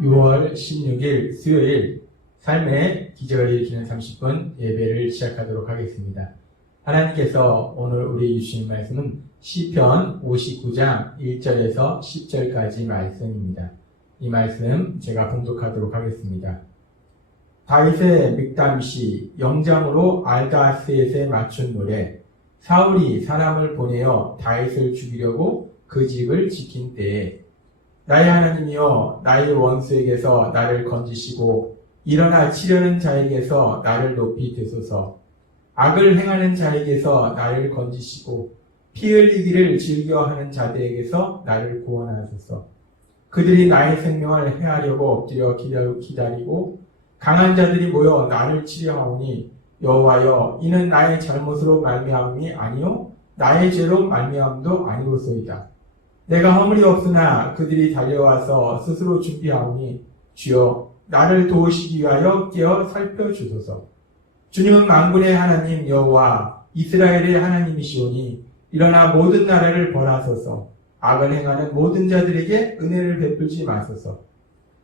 6월 16일 수요일 삶의 기적을 일으키는 30분 예배를 시작하도록 하겠습니다. 하나님께서 오늘 우리 주신 말씀은 시편 59장 1절에서 10절까지 말씀입니다. 이 말씀 제가 봉독하도록 하겠습니다. 다윗의 믹담시 영장으로 알다스엣에 맞춘 노래. 사울이 사람을 보내어 다윗을 죽이려고 그 집을 지킨 때에 나의 하나님이여 나의 원수에게서 나를 건지시고 일어나 치려는 자에게서 나를 높이 드소서. 악을 행하는 자에게서 나를 건지시고 피 흘리기를 즐겨하는 자들에게서 나를 구원하소서. 그들이 나의 생명을 해하려고 엎드려 기다리고 강한 자들이 모여 나를 치려하오니 여호와여 이는 나의 잘못으로 말미암음이 아니요 나의 죄로 말미암음도 아니로소이다. 내가 허물이 없으나 그들이 달려와서 스스로 준비하오니 주여 나를 도우시기 위하여 깨어 살펴주소서. 주님은 만군의 하나님 여호와 이스라엘의 하나님이시오니 일어나 모든 나라를 벌하소서. 악을 행하는 모든 자들에게 은혜를 베풀지 마소서.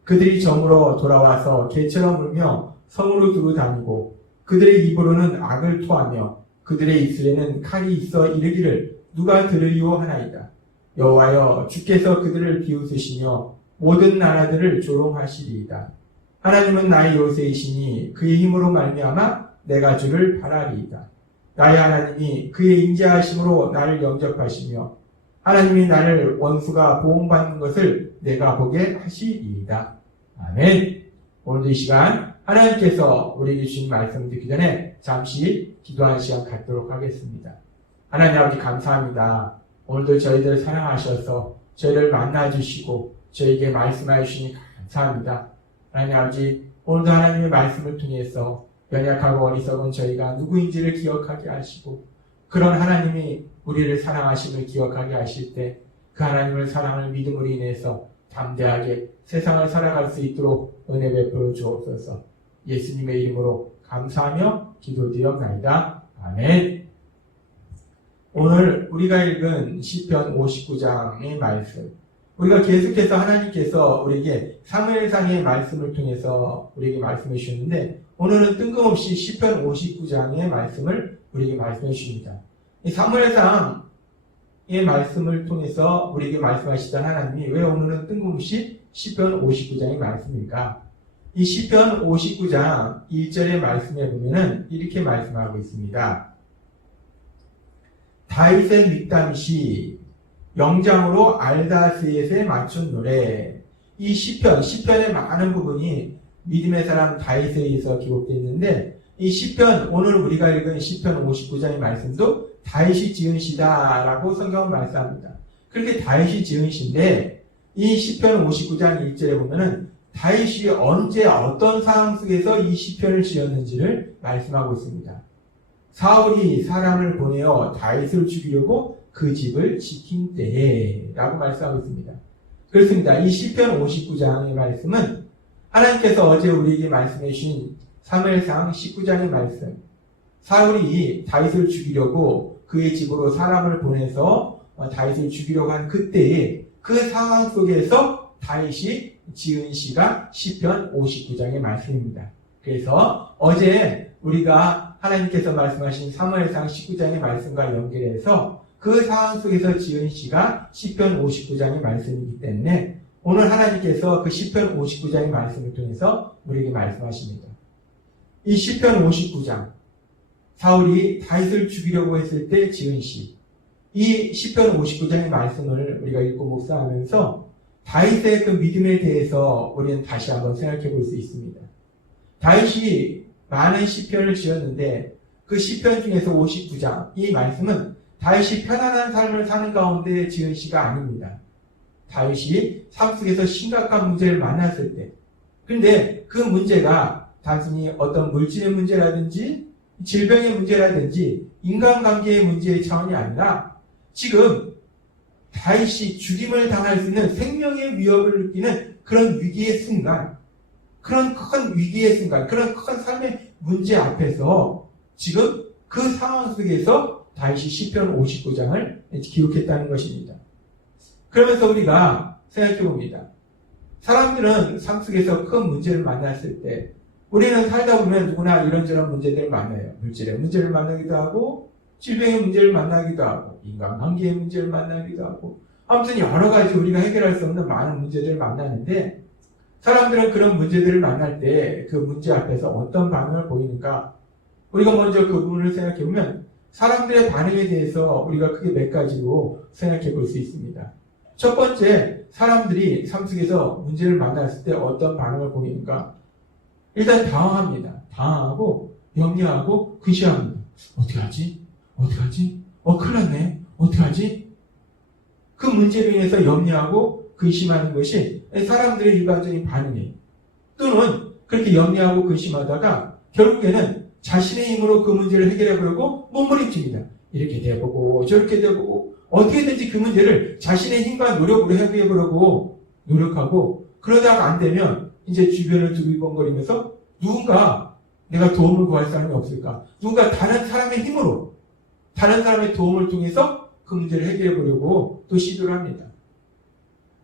그들이 점으로 돌아와서 개처럼 울며 성으로 두루 다니고 그들의 입으로는 악을 토하며 그들의 입술에는 칼이 있어 이르기를 누가 들으리오 하나이다. 여호와여 주께서 그들을 비웃으시며 모든 나라들을 조롱하시리이다. 하나님은 나의 요새이시니 그의 힘으로 말미암아 내가 주를 바라리이다. 나의 하나님이 그의 인자하심으로 나를 영접하시며 하나님이 나를 원수가 보응받는 것을 내가 보게 하시리이다. 아멘. 오늘도 이 시간 하나님께서 우리에게 주신 말씀 듣기 전에 잠시 기도하는 시간 갖도록 하겠습니다. 하나님 아버지 감사합니다. 오늘도 저희들 사랑하셔서 저희를 만나주시고 저희에게 말씀해 주시니 감사합니다. 하나님 아버지 오늘도 하나님의 말씀을 통해서 연약하고 어리석은 저희가 누구인지를 기억하게 하시고 그런 하나님이 우리를 사랑하심을 기억하게 하실 때 그 하나님을 사랑을 믿음으로 인해서 담대하게 세상을 살아갈 수 있도록 은혜 베풀어 주옵소서. 예수님의 이름으로 감사하며 기도드리옵나이다. 아멘. 오늘 우리가 읽은 시편 59장의 말씀, 우리가 계속해서 하나님께서 우리에게 사무엘상의 말씀을 통해서 우리에게 말씀해 주셨는데 오늘은 뜬금없이 시편 59장의 말씀을 우리에게 말씀해 주십니다. 이 사무엘상의 말씀을 통해서 우리에게 말씀하시던 하나님이 왜 오늘은 뜬금없이 시편 59장의 말씀일까? 이 시편 59장 1절의 말씀에 보면은 이렇게 말씀하고 있습니다. 다윗의 믹담시 영장으로 알다스엣에 맞춘 노래. 이 시편의 많은 부분이 믿음의 사람 다윗에 의해서 기록되어 있는데 이 시편, 오늘 우리가 읽은 시편 59장의 말씀도 다윗이 지은 시다라고 성경은 말씀합니다. 그렇게 다윗이 지은 시인데 이 시편 59장 1절에 보면은 다윗이 언제 어떤 상황 속에서 이 시편을 지었는지를 말씀하고 있습니다. 사울이 사람을 보내어 다윗을 죽이려고 그 집을 지킨 때에 라고 말씀하고 있습니다. 그렇습니다. 이 시편 59장의 말씀은 하나님께서 어제 우리에게 말씀해 주신 사무엘상 19장의 말씀, 사울이 다윗을 죽이려고 그의 집으로 사람을 보내서 다윗을 죽이려고 한 그때에 그 상황 속에서 다윗이 지은 시가 시편 59장의 말씀입니다. 그래서 어제 우리가 하나님께서 말씀하신 사무엘상 19장의 말씀과 연결해서 그 상황 속에서 지은 시가 시편 59장의 말씀이기 때문에 오늘 하나님께서 그 시편 59장의 말씀을 통해서 우리에게 말씀하십니다. 이 시편 59장, 사울이 다윗을 죽이려고 했을 때 지은 시, 이 시편 59장의 말씀을 우리가 읽고 묵상하면서 다윗의 그 믿음에 대해서 우리는 다시 한번 생각해 볼 수 있습니다. 다윗이 많은 시편을 지었는데 그 시편 중에서 59장, 이 말씀은 다윗이 편안한 삶을 사는 가운데 지은 시가 아닙니다. 다윗이 삶 속에서 심각한 문제를 만났을 때, 그런데 그 문제가 단순히 어떤 물질의 문제라든지 질병의 문제라든지 인간관계의 문제의 차원이 아니라 지금 다윗이 죽임을 당할 수 있는 생명의 위협을 느끼는 그런 위기의 순간, 그런 큰 위기의 순간, 그런 큰 삶의 문제 앞에서 지금 그 상황 속에서 다윗이 시편 59장을 기록했다는 것입니다. 그러면서 우리가 생각해 봅니다. 사람들은 삶 속에서 큰 문제를 만났을 때 우리는 살다 보면 누구나 이런저런 문제들을 만나요. 물질의 문제를 만나기도 하고 질병의 문제를 만나기도 하고 인간관계의 문제를 만나기도 하고 아무튼 여러 가지 우리가 해결할 수 없는 많은 문제들을 만나는데 사람들은 그런 문제들을 만날 때 그 문제 앞에서 어떤 반응을 보이는가? 우리가 먼저 그 부분을 생각해 보면 사람들의 반응에 대해서 우리가 크게 몇 가지로 생각해 볼 수 있습니다. 첫 번째, 사람들이 삶 속에서 문제를 만났을 때 어떤 반응을 보이는가? 일단 당황합니다. 당황하고 염려하고 근심합니다. 어떻게 하지? 어떻게 하지? 큰일 났네. 어떻게 하지? 그 문제로 인해서 염려하고 근심하는 것이 사람들의 일반적인 반응이에요. 또는 그렇게 염려하고 근심하다가 결국에는 자신의 힘으로 그 문제를 해결해 보려고 몸부림칩니다. 이렇게 돼보고 저렇게 돼보고 어떻게든지 그 문제를 자신의 힘과 노력으로 해결해 보려고 노력하고 그러다가 안 되면 이제 주변을 두리번거리면서 누군가 내가 도움을 구할 사람이 없을까? 누군가 다른 사람의 힘으로 다른 사람의 도움을 통해서 그 문제를 해결해 보려고 또 시도를 합니다.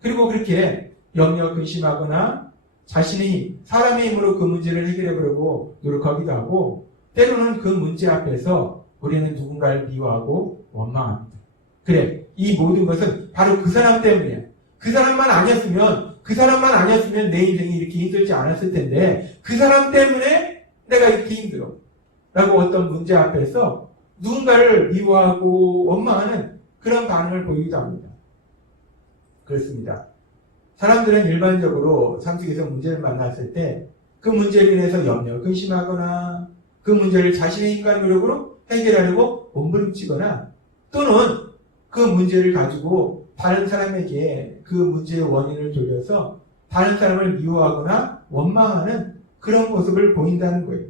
그리고 그렇게 염려 근심하거나 자신의 힘, 사람의 힘으로 그 문제를 해결해 보려고 노력하기도 하고 때로는 그 문제 앞에서 우리는 누군가를 미워하고 원망합니다. 그래, 이 모든 것은 바로 그 사람 때문이야. 그 사람만 아니었으면 내 인생이 이렇게 힘들지 않았을 텐데 그 사람 때문에 내가 이렇게 힘들어. 라고 어떤 문제 앞에서 누군가를 미워하고 원망하는 그런 반응을 보이기도 합니다. 그렇습니다. 사람들은 일반적으로 삶 속에서 문제를 만났을 때 그 문제로 인해서 염려, 근심하거나 그 문제를 자신의 힘과 노력으로 해결하려고 몸부림치거나 또는 그 문제를 가지고 다른 사람에게 그 문제의 원인을 돌려서 다른 사람을 미워하거나 원망하는 그런 모습을 보인다는 거예요.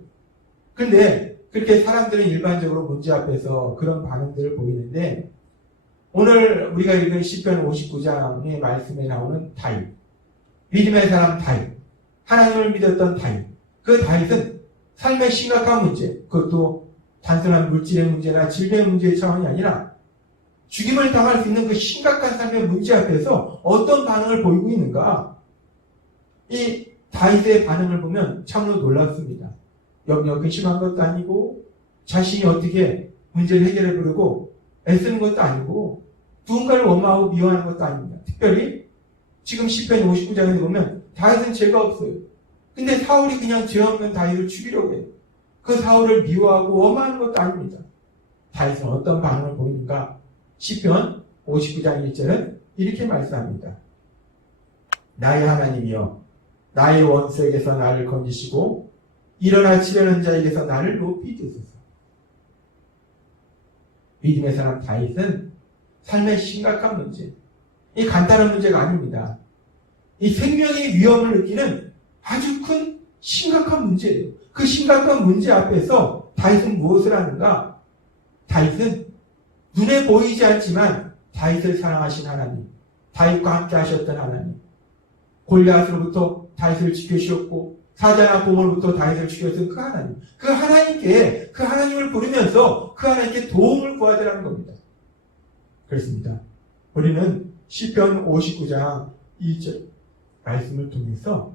근데 그렇게 사람들은 일반적으로 문제 앞에서 그런 반응들을 보이는데 오늘 우리가 읽은 시편 59장의 말씀에 나오는 다윗, 믿음의 사람 다윗, 하나님을 믿었던 다윗, 그 다윗은 삶의 심각한 문제, 그것도 단순한 물질의 문제나 질병의 문제의 차원이 아니라 죽임을 당할 수 있는 그 심각한 삶의 문제 앞에서 어떤 반응을 보이고 있는가? 이 다윗의 반응을 보면 참으로 놀랍습니다. 염려 근심한 것도 아니고 자신이 어떻게 문제를 해결해 보려고 애쓰는 것도 아니고 누군가를 원망하고 미워하는 것도 아닙니다. 특별히 지금 시편 59장에 보면 다윗은 죄가 없어요. 근데 사울이 그냥 죄 없는 다윗을 죽이려고 해요. 그 사울을 미워하고 원망하는 것도 아닙니다. 다윗은 어떤 반응을 보이는가? 시편 59장 1절은 이렇게 말씀합니다. 나의 하나님이여 나의 원수에게서 나를 건지시고 일어나 치려는 자에게서 나를 높이 드소서. 믿음의 사람 다윗은 삶의 심각한 문제, 이 간단한 문제가 아닙니다. 이 생명의 위험을 느끼는 아주 큰 심각한 문제예요. 그 심각한 문제 앞에서 다윗은 무엇을 하는가? 다윗은 눈에 보이지 않지만 다윗을 사랑하신 하나님, 다윗과 함께 하셨던 하나님, 골리앗으로부터 다윗을 지켜주셨고 사자나 보물부터 다윗을 지켜준 그 하나님, 그 하나님께 그 하나님을 부르면서 그 하나님께 도움을 구하더라는 겁니다. 그렇습니다. 우리는 시편 59장 2절 말씀을 통해서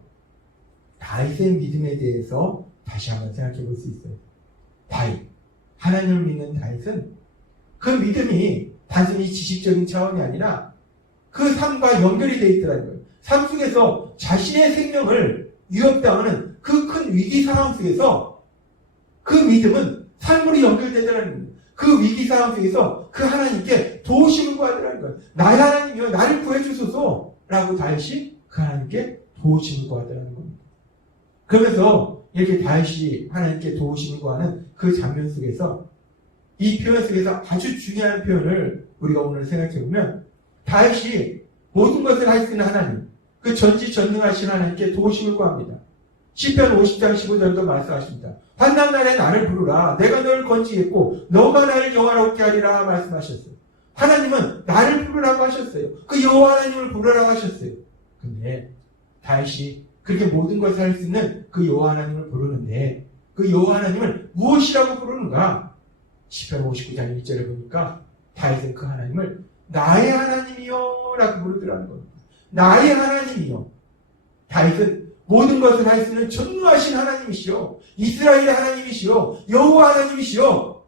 다윗의 믿음에 대해서 다시 한번 생각해 볼 수 있어요. 다윗, 하나님을 믿는 다윗은 그 믿음이 단순히 지식적인 차원이 아니라 그 삶과 연결이 되어 있더라는 거예요. 삶 속에서 자신의 생명을 위협당하는 그 큰 위기 상황 속에서 그 믿음은 삶으로 연결되더라는 거예요. 그 위기 상황 속에서 그 하나님께 도우심을 구하더라는 거예요. 나의 하나님이여 나를 구해주소서 라고 다윗이 그 하나님께 도우심을 구하더라는 겁니다. 그러면서 이렇게 다윗이 하나님께 도우심을 구하는 그 장면 속에서 이 표현 속에서 아주 중요한 표현을 우리가 오늘 생각해보면 다윗이 모든 것을 할 수 있는 하나님, 그 전지전능하신 하나님께 도우심을 구합니다. 시편 50장 15절도 말씀하십니다. 환난날에 나를 부르라. 내가 너를 건지겠고 너가 나를 여호와롭게 하리라 말씀하셨어요. 하나님은 나를 부르라고 하셨어요. 그 여호와 하나님을 부르라고 하셨어요. 근데 다윗이 그렇게 모든 것을 할 수 있는 그 여호와 하나님을 부르는데 그 여호와 하나님을 무엇이라고 부르는가? 시편 59장 1절에 보니까 다윗은 그 하나님을 나의 하나님이요 라고 부르더라는 겁니다. 나의 하나님이요. 다윗은 모든 것을 할 수 있는 전능하신 하나님이시오, 이스라엘의 하나님이시오, 여호와 하나님이시오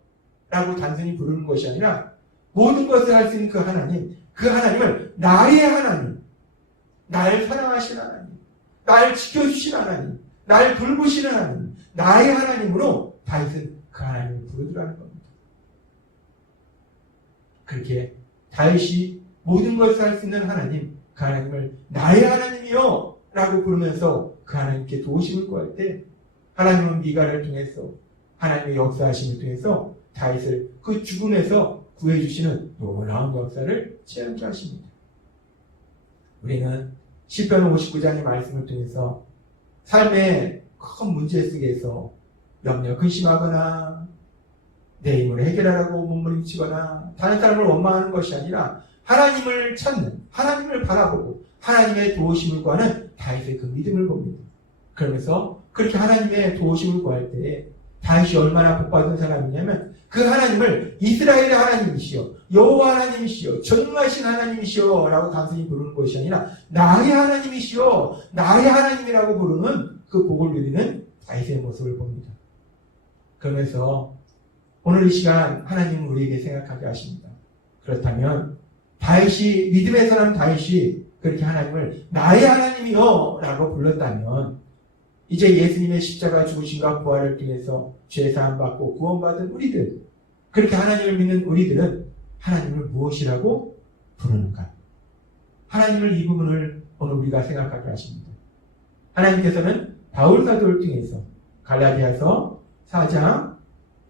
라고 단순히 부르는 것이 아니라 모든 것을 할 수 있는 그 하나님을 나의 하나님, 날 사랑하시는 하나님, 날 지켜주시는 하나님, 날 돌보시는 하나님, 나의 하나님으로 다윗은 그 하나님을 부르더라는 겁니다. 그렇게 다윗이 모든 것을 할 수 있는 하나님, 그 하나님을 나의 하나님이요 라고 부르면서 그 하나님께 도우심을 구할 때 하나님은 미가를 통해서 하나님의 역사하심을 통해서 다윗을 그 죽음에서 구해주시는 놀라운 역사를 체험케 하십니다. 우리는 시편 59장의 말씀을 통해서 삶의 큰 문제 속에서 염려 근심하거나 내 힘으로 해결하라고 몸부림치거나 다른 사람을 원망하는 것이 아니라 하나님을 찾는, 하나님을 바라보고 하나님의 도우심을 구하는 다윗의 그 믿음을 봅니다. 그러면서 그렇게 하나님의 도우심을 구할 때 다윗이 얼마나 복받은 사람이냐면 그 하나님을 이스라엘의 하나님이시여, 여호와 하나님이시여, 전능하신 하나님이시여 라고 단순히 부르는 것이 아니라 나의 하나님이시여, 나의 하나님이라고 부르는 그 복을 누리는 다윗의 모습을 봅니다. 그러면서 오늘 이 시간 하나님은 우리에게 생각하게 하십니다. 그렇다면 다윗이, 믿음의 사람 다윗이 그렇게 하나님을 나의 하나님이여 라고 불렀다면 이제 예수님의 십자가 죽으심과 부활을 통해서 죄사함 받고 구원받은 우리들, 그렇게 하나님을 믿는 우리들은 하나님을 무엇이라고 부르는가? 하나님을 이 부분을 오늘 우리가 생각하게 하십니다. 하나님께서는 바울 사도를 통해서 갈라디아서 4장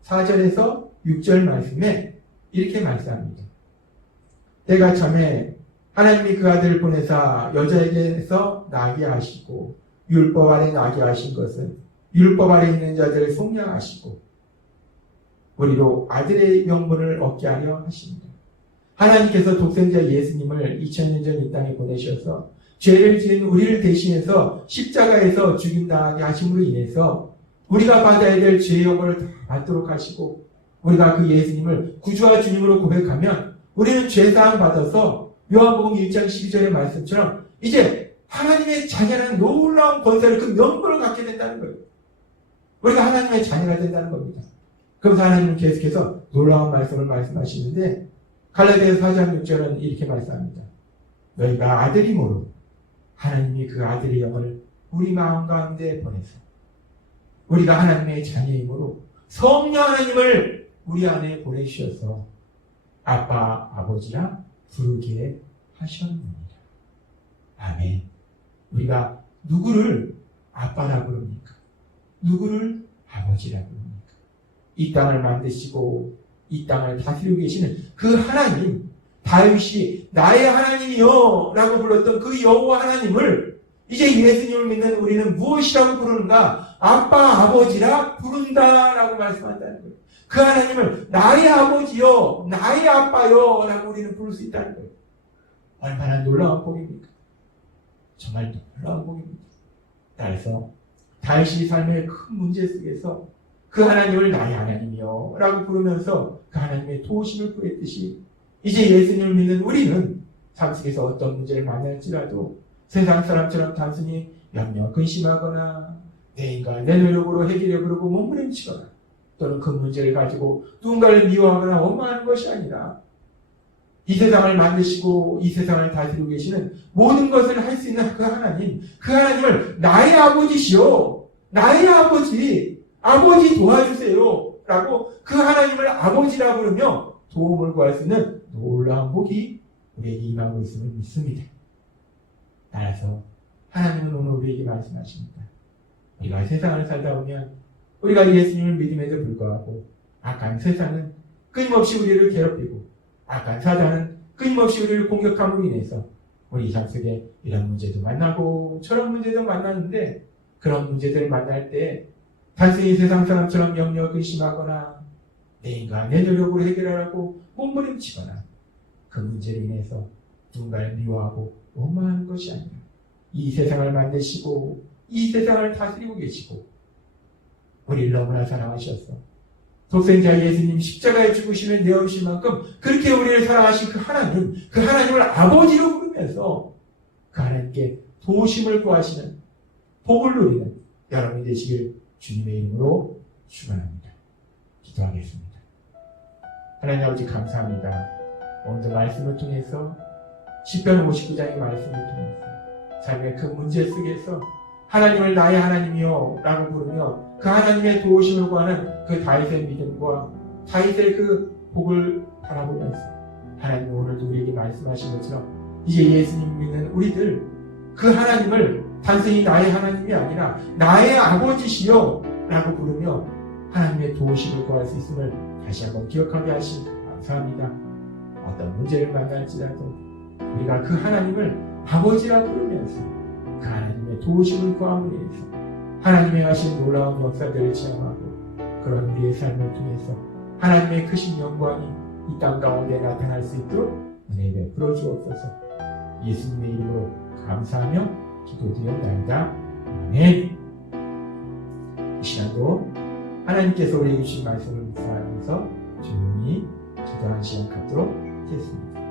4절에서 6절 말씀에 이렇게 말씀합니다. 때가 참에 하나님이 그 아들을 보내사 여자에게서 나게 하시고 율법 아래 나게 하신 것은 율법 아래 있는 자들을 속량하시고 우리로 아들의 명분을 얻게 하려 하십니다. 하나님께서 독생자 예수님을 2000년 전 이 땅에 보내셔서 죄를 지은 우리를 대신해서 십자가에서 죽임당하게 하심으로 인해서 우리가 받아야 될 죄의 용을 다 받도록 하시고 우리가 그 예수님을 구주와 주님으로 고백하면 우리는 죄사함 받아서 요한복음 1장 12절의 말씀처럼 이제 하나님의 자녀라는 놀라운 권세를, 그 명분을 갖게 된다는 거예요. 우리가 하나님의 자녀가 된다는 겁니다. 그래서 하나님은 계속해서 놀라운 말씀을 말씀하시는데 갈라디아서 4장 6절은 이렇게 말씀합니다. 너희가 아들이므로 하나님이 그 아들의 영을 우리 마음 가운데 보내서 우리가 하나님의 자녀이므로 성령 하나님을 우리 안에 보내주셔서 아빠, 아버지라 부르게 하셨느니라. 아멘. 우리가 누구를 아빠라 부릅니까? 누구를 아버지라 부릅니까? 이 땅을 만드시고 이 땅을 다스리고 계시는 그 하나님, 다윗이 나의 하나님이요 라고 불렀던 그 여호와 하나님을 이제 예수님을 믿는 우리는 무엇이라고 부르는가? 아빠, 아버지라 부른다라고 말씀한다는 거예요. 그 하나님을 나의 아버지요, 나의 아빠요 라고 우리는 부를 수 있다는 거예요. 얼마나 놀라운 복입니까? 정말 놀라운 복입니다. 따라서 다윗이 삶의 큰 문제 속에서 그 하나님을 나의 하나님이요 라고 부르면서 그 하나님의 도우심을 구했듯이 이제 예수님을 믿는 우리는 삶 속에서 어떤 문제를 만날지라도 세상 사람처럼 단순히 염려 근심하거나 내 인간 내 노력으로 해결해 보려고 몸부림치거나 또는 그 문제를 가지고 누군가를 미워하거나 원망하는 것이 아니라 이 세상을 만드시고 이 세상을 다스리고 계시는 모든 것을 할 수 있는 그 하나님, 그 하나님을 나의 아버지시오, 나의 아버지, 아버지 도와주세요 라고 그 하나님을 아버지라 부르며 도움을 구할 수 있는 놀라운 복이 우리에게 임하고 있음을 믿습니다. 따라서 하나님은 오늘 우리에게 말씀하십니다. 우리가 세상을 살다 보면 우리가 예수님을 믿음에도 불구하고 악한 세상은 끊임없이 우리를 괴롭히고 악한 사단은 끊임없이 우리를 공격함으로 인해서 우리 삶 속에 이런 문제도 만나고 저런 문제도 만나는데 그런 문제들을 만날 때 단순히 세상 사람처럼 염려 근심하거나 내 인간 내 노력으로 해결하라고 몸부림치거나 그 문제로 인해서 누군가를 미워하고 원망하는 것이 아니라 이 세상을 만드시고 이 세상을 다스리고 계시고 우리를 너무나 사랑하셔서 독생자 예수님 십자가에 죽으시는 내어주신 만큼 그렇게 우리를 사랑하신 그 하나님, 그 하나님을 아버지로 부르면서 그 하나님께 도우심을 구하시는 복을 누리는 여러분이 되시길 주님의 이름으로 축원합니다. 기도하겠습니다. 하나님 아버지 감사합니다. 오늘 말씀을 통해서 시편 59장의 말씀을 통해서 삶의 그 문제 속에서 하나님을 나의 하나님이요 라고 부르며 그 하나님의 도우심을 구하는 그 다윗의 믿음과 다윗의 그 복을 바라보면서 하나님 오늘도 우리에게 말씀하신 것처럼 이제 예수님 믿는 우리들 그 하나님을 단순히 나의 하나님이 아니라 나의 아버지시여 라고 부르며 하나님의 도우심을 구할 수 있음을 다시 한번 기억하게 하시니 감사합니다. 어떤 문제를 만날지라도 우리가 그 하나님을 아버지라 부르면서 그 하나님의 도우심을 구함으로 인해서 하나님의 하신 놀라운 역사들을 체험하고 그런 우리의 삶을 통해서 하나님의 크신 영광이 이 땅 가운데 나타날 수 있도록 은혜 베풀어 주옵소서. 예수님의 이름으로 감사하며 기도드리옵나이다. 아멘. 이 시간도 하나님께서 우리에게 주신 말씀을 묵상하면서 조용히 기도하는 시간 갖도록 하겠습니다.